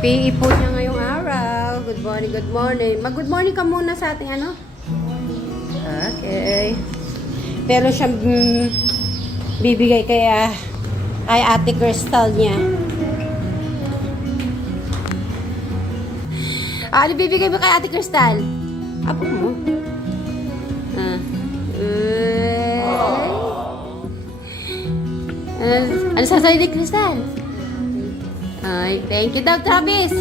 PE po niya ngayong araw. Good morning, good morning. Mag-good morning ka muna sa ating ano? Okay. Pero siyang bibigay kaya ay Ate Crystal niya. Ano bibigay mo kay Ate Crystal? Apo mo? Ano sasabi ni Crystal? Ay, thank you daw, Travis.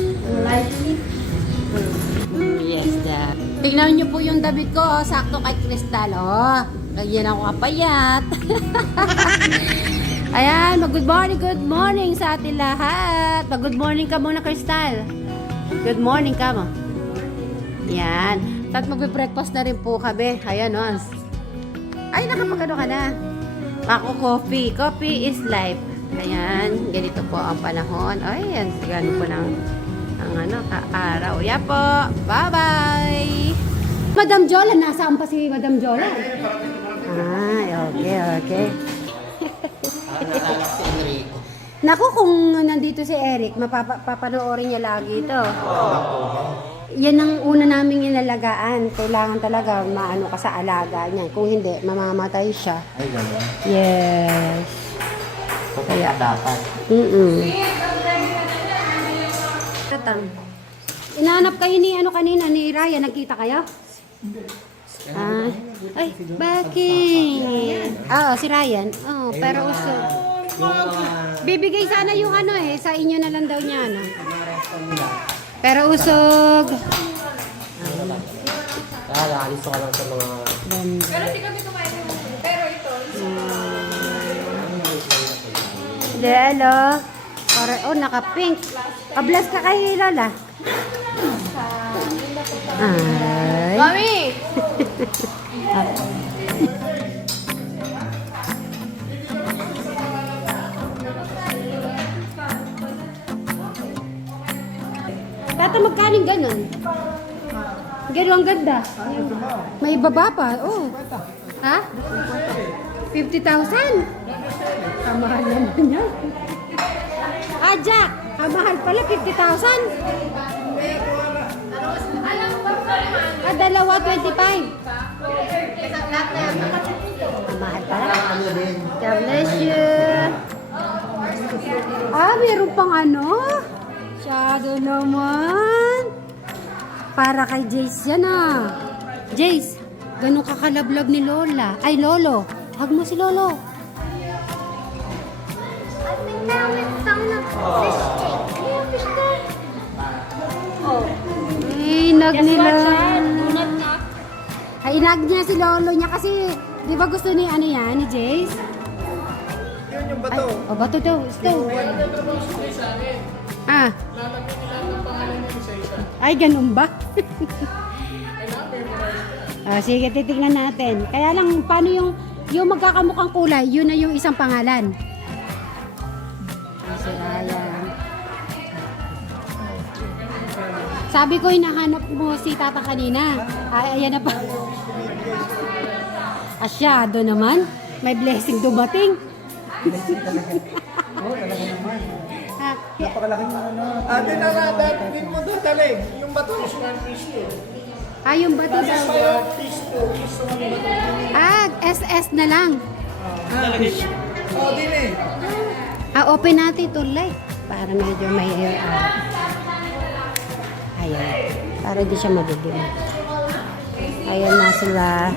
Yes, daw. Tingnan niyo po yung damit ko, oh, sakto kay Crystal. Oh, ganyan ako kapayat. Ayan, good morning sa atin lahat. Good morning ka muna, Crystal. Good morning ka mo. Yan. At magbe-breakfast na rin po kami. Ayan, oh. Ay, nakapagano ka na. Ako, coffee. Coffee is life. Ayan, ganito po ang panahon. Ay, yan, gano'n po ng araw. Yan po. Bye-bye! Madam Jola, nasaan pa si Madam Jola? Ay, okay. Naku, kung nandito si Eric, mapapanoorin niya lagi ito. Yan ang una naming inalagaan. Kailangan talaga maano ka sa alaga niya. Kung hindi, mamamatay siya. Ay, gano'n. Yes. Kaya dapat. Inaanap kayo ni ano kanina, ni Ryan. Nagkita kayo? Ay, bakit? Oo, si Ryan. Oh, pero usog. Bibigay sana yung ano sa inyo na lang daw niya, ano. Pero usog. Alis ko lang sa mga... Pero hindi kami kumain ng pero ito. Hello. Oh, naka-pink. Pablas ka kay Lola. Ay. Mami! Tata, magkaning ganun? Ganun ang ganda. May baba pa. Oh. Ha? 50,000? Kamahal naman yan. Jack! Kamahal pala, 50,000. Dalawa, 25. Kamahal pala. God bless you. Meron pang ano? Shadow naman. Para kay Jace yan Jace, ganun kakalablab ni Lola. Ay, Lolo. Hug mo si Lolo. Inag nila. Ay, inag niya si Lolo niya kasi, di ba gusto ni ano yan, ni Jace? Yun yung bato. Ay, bato daw. Ito. Ay, ganun ba? Sige, titignan natin. Kaya lang, paano yung magkakamukhang kulay, yun na yung isang pangalan. Si Ryan. Sabi ko, hinahanap mo si Tata kanina. Ay, ayan na pa. Asyado naman. May blessing dumating. Napakalaking ano. Ate na din mo doon, dali. Yung bato. Yung bato daw. SS na lang. Din eh. Open natin ito light. Para medyo may air out. Ayan. Para di siya madilim. Ayan na sila.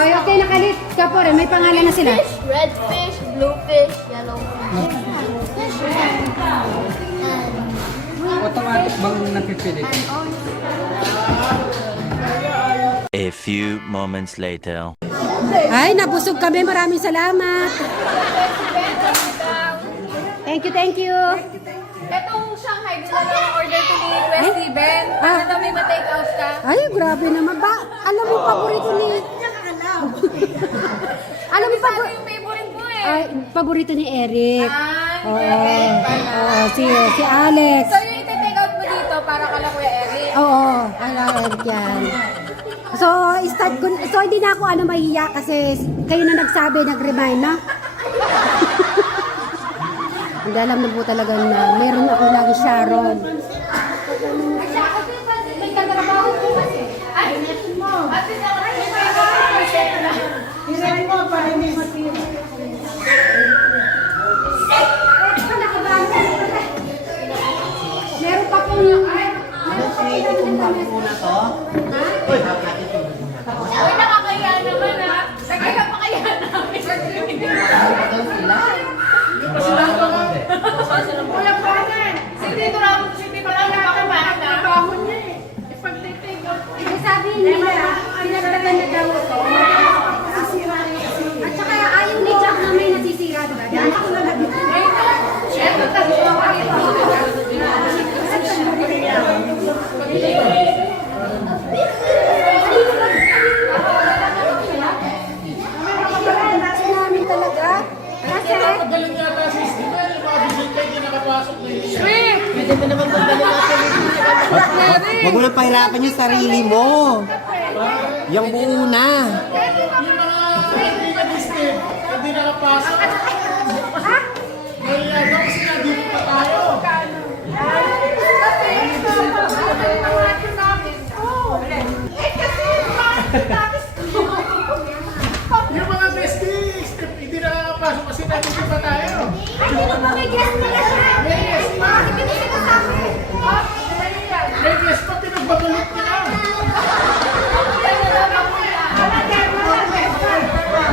Okay, okay, nakalit ka po rin. May pangalan na sila. Red fish, blue fish, yellow fish. Automatic bang napipili? A few moments later. Ay, nabusog kami. Maraming salamat. Thank you. Itong Shanghai, gusto lang order to ni Wesley Ben. Para daw may ma-take out ka. Ay, grabe naman ba? Alam mo, paborito ni... Alam mo, Sabi yung favorite ko eh. paborito ni Eric. Ay, Oo, Eric pala. oo, si Alex. So yung iti-take out mo dito para kala Kuya Eric. Oo, ala Eric yan. So, hindi na ako mahiya kasi kayo na nagsabi, nag-remind, no? Hindi alam na po talaga na meron ako lagi Sharon. May katrabaho po kasi. Ay, ate na Hirahin mo para hindi matira. Meron pa po yung... Uy, nakakaya naman ha. Nagkaya pa kaya namin. Wala pa rin. Si Tito Ram, si Tito Ram, nakakamahan na. Bahon niya eh. Ipag-take out. Sabi nila, pinagdagan na daw ito. At saka ayaw ni Jack na may nasisira, diba? Dahil ako na Eto, tatlo pa rin. namin talaga. Kasi, Magaling yata si Steven, yung mga bisita hindi nakapasok na yun. Huwag mo na pahirapan yung sarili mo. Yung buo na. Yung mga kaibigan ni Steve, hindi nakapasok. Ngayon, kasi nandito pa tayo. Yung mga bestie, Steve, hindi nakapasok kasi nandito pa tayo. May guest pa, pinagbabalot nila.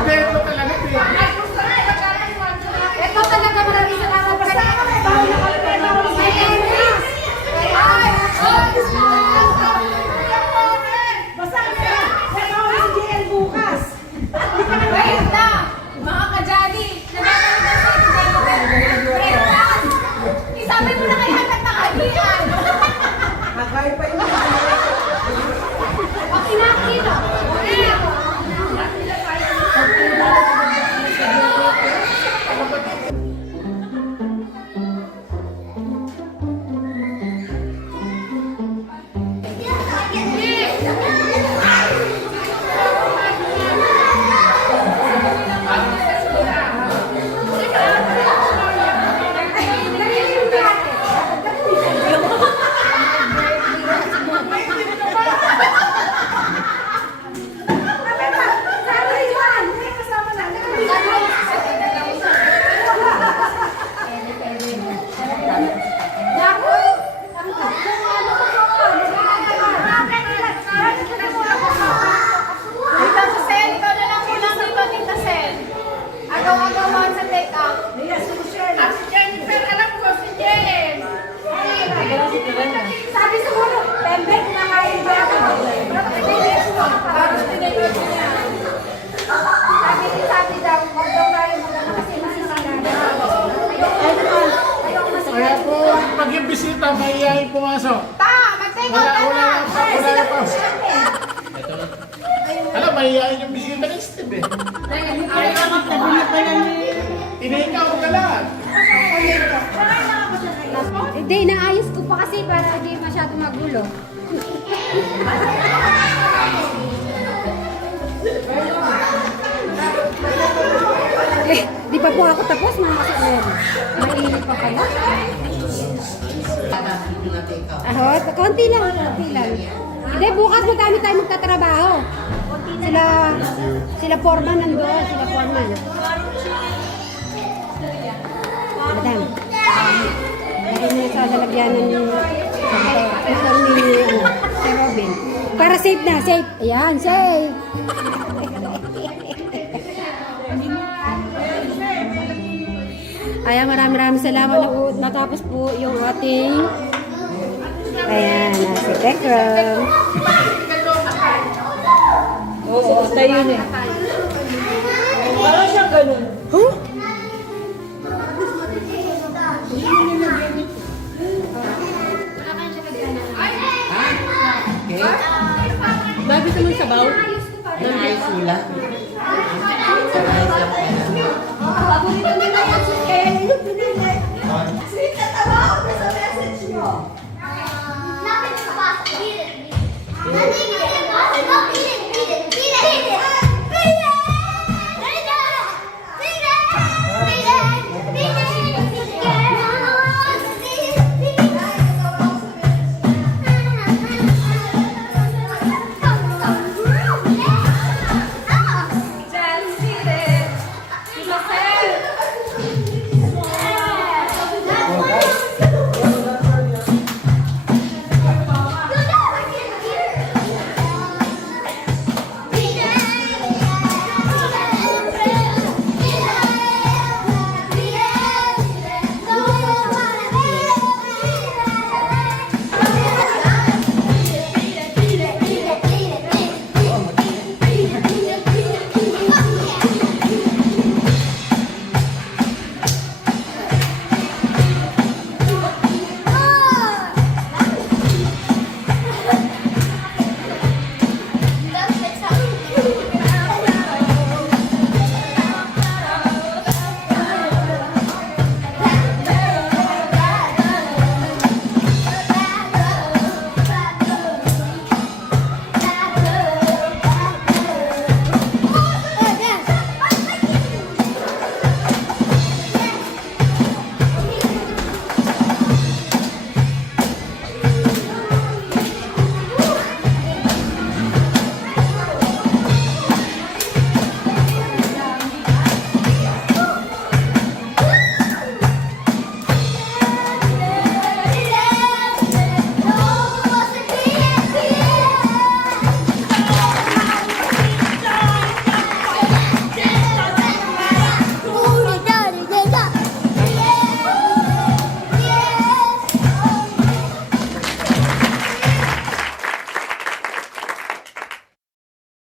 Beto talaga, ito talaga maraming salamat pa rin. Wait na! Mga ka-Johnny! Isabi mo na kay Hagat na kahiyan! Okay na, Kino. Tita Susel, ikaw na lang kulang dito, Tita Sel. Agaw-agawan sa take-out. At si Jennifer, alam ko, si Jen. Sabi siguro, pembek na kain ba ako? Parang pinag-out niya. Sabi daw, wag daw kayo magano kasi masisira. Kaya po, pag yung bisita, mahihayin pumasok. Mag-take out ka na! Wala pa. Alam, mahihayin yung bisita ni Steve eh. Tinikaw ka lang. Hindi, naayos ko pa kasi para hindi masyado magulo. Di ba po ako tapos? Mainit pa pala. Ahot, konti lang, konti lang. Hindi, bukas madami tayo magtatrabaho. Sila foreman nandoon, sila foreman. Madam. Lagyan mo sa lalagyanan ni si Robin. Para safe na, safe. Ayan, safe. Ayan, maraming salamat na po. Natapos po yung ating ayan, si Tekram. Oo, tayo na. Parang siyang ganun. Huh? Okay. Babi sa mga sabaw? Ayos nila.